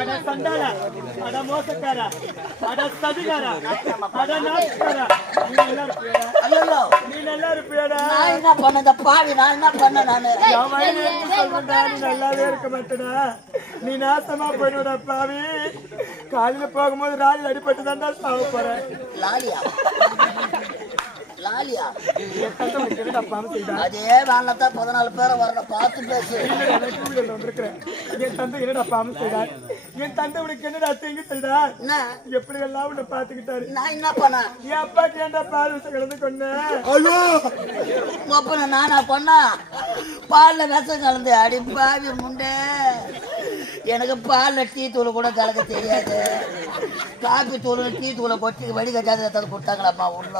அட சண்டால, அட மோசக்கார, அட சதிகார, அட நாட்டுக்கார, நீ நல்லா இருப்பியாடா? நான் என்ன பண்ண பாவி? நான் என்ன பண்ண? நானு நீ நல்லாவே இருக்க மாட்டேடா. நீ நாசமா போயிடுடா பாவி. காலையில போகும்போது ராஜி அடிபட்டு தான்டா சாவ போற. லாலியா லாலியா அதே வேலைத்தான் 14 பேரை வரணும். பார்த்து பேசு. வந்திருக்கிறேன். என் தந்தை என்னடா பாம்பு செய்தார்? என் தந்தை உனக்கு என்னடா தீங்கு செய்தார்? எப்படி எல்லாம் உன்னை பாத்துக்கிட்டாரு. நான் என்ன பண்ண? என் அப்பாக்கு ஏன்டா பால் விஷம் கலந்து கொன்ன? அப்ப நானா பண்ணா? பால்ல விஷம் கலந்து அடி பாவி முண்டே. எனக்கு பால்ல டீ தூள் கூட கலக்க தெரியாது. காபி தூள் டீ தூளை கொட்டி வடிகட்டாத எடுத்து கொடுத்தாங்களாம்மா உள்ள.